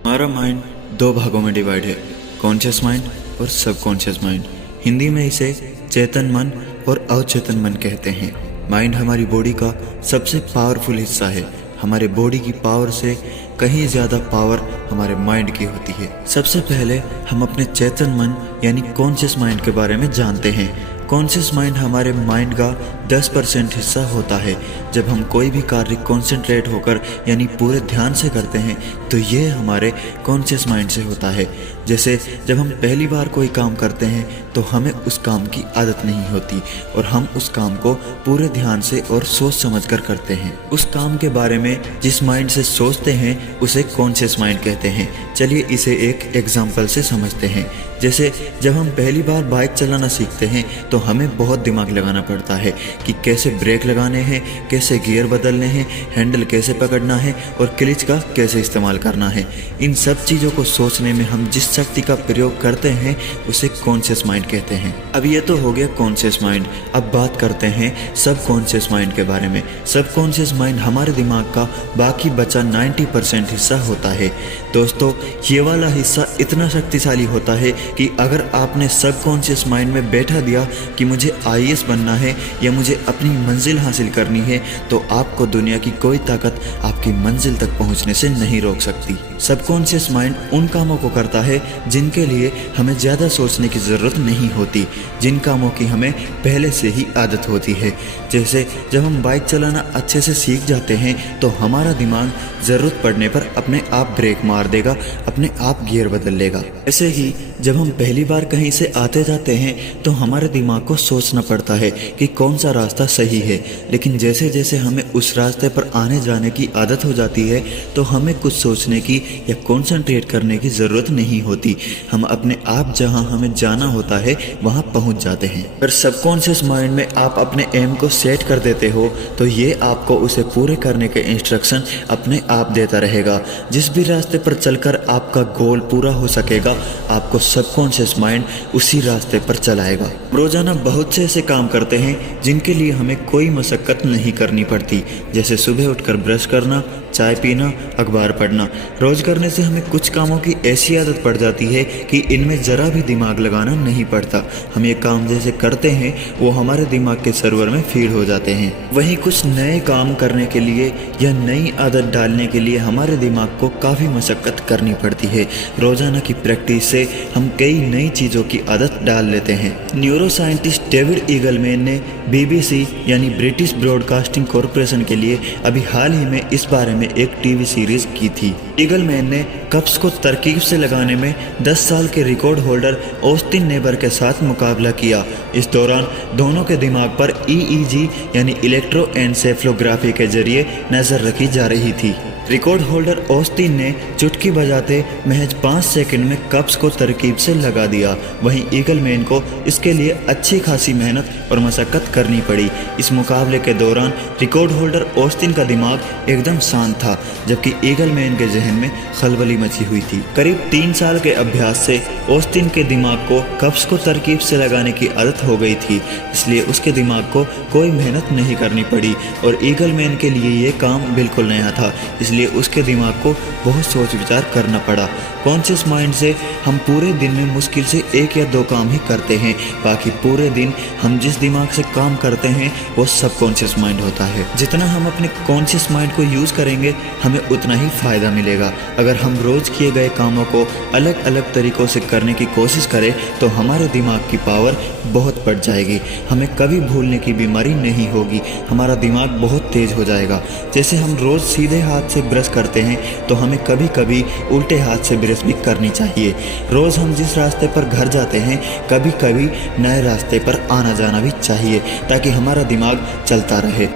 हमारा माइंड दो भागों में डिवाइड है, कॉन्शियस माइंड और सबकॉन्शियस माइंड। हिंदी में इसे चेतन मन और अवचेतन मन कहते हैं। माइंड हमारी बॉडी का सबसे पावरफुल हिस्सा है। हमारे बॉडी की पावर से कहीं ज़्यादा पावर हमारे माइंड की होती है। सबसे पहले हम अपने चेतन मन यानी कॉन्शियस माइंड के बारे में जानते हैं। कॉन्शियस माइंड हमारे माइंड का 10% हिस्सा होता है। जब हम कोई भी कार्य कॉन्सेंट्रेट होकर यानी पूरे ध्यान से करते हैं तो ये हमारे कॉन्शियस माइंड से होता है। जैसे जब हम पहली बार कोई काम करते हैं तो हमें उस काम की आदत नहीं होती और हम उस काम को पूरे ध्यान से और सोच समझ कर करते हैं। उस काम के बारे में जिस माइंड से सोचते हैं उसे कॉन्शियस माइंड कहते हैं। चलिए इसे एक एग्जाम्पल से समझते हैं। जैसे जब हम पहली बार बाइक चलाना सीखते हैं तो हमें बहुत दिमाग लगाना पड़ता है कि कैसे ब्रेक लगाने हैं, कैसे गियर बदलने हैं, हैंडल कैसे पकड़ना है और क्लच का कैसे इस्तेमाल करना है। इन सब चीज़ों को सोचने में हम जिस शक्ति का प्रयोग करते हैं उसे कॉन्शियस माइंड कहते हैं। अब ये तो हो गया कॉन्शियस माइंड। अब बात करते हैं सब कॉन्शियस माइंड के बारे में। सब कॉन्शियस माइंड हमारे दिमाग का बाकी बचा 90% हिस्सा होता है। दोस्तों, ये वाला हिस्सा इतना शक्तिशाली होता है कि अगर आपने सब कॉन्शियस माइंड में बैठा दिया कि मुझे आईएएस बनना है या मुझे अपनी मंजिल हासिल करनी है तो आपको दुनिया की कोई ताकत आपकी मंजिल तक पहुंचने से नहीं रोक सकती। सबकॉन्शियस माइंड उन कामों को करता है जिनके लिए हमें ज़्यादा सोचने की ज़रूरत नहीं होती, जिन कामों की हमें पहले से ही आदत होती है। जैसे जब हम बाइक चलाना अच्छे से सीख जाते हैं तो हमारा दिमाग ज़रूरत पड़ने पर अपने आप ब्रेक मार देगा, अपने आप गियर बदल लेगा। ऐसे ही जब हम पहली बार कहीं से आते जाते हैं तो हमारे दिमाग को सोचना पड़ता है कि कौन सा रास्ता सही है। लेकिन जैसे जैसे हमें उस रास्ते पर आने जाने की आदत हो जाती है तो हमें कुछ सोचने की या कॉन्सेंट्रेट करने की ज़रूरत नहीं होती। हम अपने आप जहां हमें जाना होता है वहां पहुंच जाते हैं। अगर सबकॉन्शियस माइंड में आप अपने एम को सेट कर देते हो तो ये आपको उसे पूरे करने के इंस्ट्रक्शन अपने आप देता रहेगा। जिस भी रास्ते पर चलकर आपका गोल पूरा हो सकेगा आपको सबकॉन्शियस माइंड उसी रास्ते पर चलाएगा। रोजाना बहुत से ऐसे काम करते हैं जिनके लिए हमें कोई मशक्कत नहीं करनी पड़ती, जैसे सुबह उठकर ब्रश करना, चाय पीना, अखबार पढ़ना। रोज करने से हमें कुछ कामों की ऐसी आदत पड़ जाती है कि इनमें ज़रा भी दिमाग लगाना नहीं पड़ता। हम ये काम जैसे करते हैं वो हमारे दिमाग के सर्वर में फीड हो जाते हैं। वहीं कुछ नए काम करने के लिए या नई आदत डालने के लिए हमारे दिमाग को काफ़ी मशक्कत करनी पड़ती है। रोजाना की प्रैक्टिस से हम कई नई चीज़ों की आदत डाल लेते हैं। न्यूरो साइंटिस्ट डेविड ईगलमैन ने BBC यानी ब्रिटिश ब्रॉडकास्टिंग कॉरपोरेशन के लिए अभी हाल ही में इस बारे में एक टीवी सीरीज की थी। ईगलमैन ने कप्स को तरकीब से लगाने में 10 साल के रिकॉर्ड होल्डर ऑस्टिन नेबर के साथ मुकाबला किया। इस दौरान दोनों के दिमाग पर EEG यानी इलेक्ट्रोएन्सेफलोग्राफी के जरिए नज़र रखी जा रही थी। रिकॉर्ड होल्डर ऑस्टिन ने चुटकी बजाते महज 5 सेकंड में कप्स को तरकीब से लगा दिया। वहीं ईगलमैन को इसके लिए अच्छी खासी मेहनत और मशक्कत करनी पड़ी। इस मुकाबले के दौरान रिकॉर्ड होल्डर ऑस्टिन का दिमाग एकदम शांत था, जबकि ईगलमैन के जहन में खलबली मची हुई थी। करीब 3 साल के अभ्यास से ऑस्टिन के दिमाग को कप्स को तरकीब से लगाने की आदत हो गई थी, इसलिए उसके दिमाग को कोई मेहनत नहीं करनी पड़ी और ईगलमैन के लिए ये काम बिल्कुल नया था, इसलिए उसके दिमाग को बहुत सोच विचार करना पड़ा। कॉन्शियस माइंड से हम पूरे दिन में मुश्किल से 1 या 2 काम ही करते हैं, बाकी पूरे दिन हम जिस दिमाग से काम करते हैं वो सबकॉन्शियस माइंड होता है। जितना हम अपने कॉन्शियस माइंड को यूज़ करेंगे हमें उतना ही फ़ायदा मिलेगा। अगर हम रोज़ किए गए कामों को अलग अलग तरीक़ों से करने की कोशिश करें तो हमारे दिमाग की पावर बहुत बढ़ जाएगी। हमें कभी भूलने की बीमारी नहीं होगी, हमारा दिमाग बहुत तेज़ हो जाएगा। जैसे हम रोज़ सीधे हाथ से ब्रश करते हैं तो हमें कभी कभी उल्टे हाथ से ब्रश भी करनी चाहिए। रोज़ हम जिस रास्ते पर घर जाते हैं कभी कभी नए रास्ते पर आना जाना भी चाहिए ताकि हमारा दिमाग चलता रहे।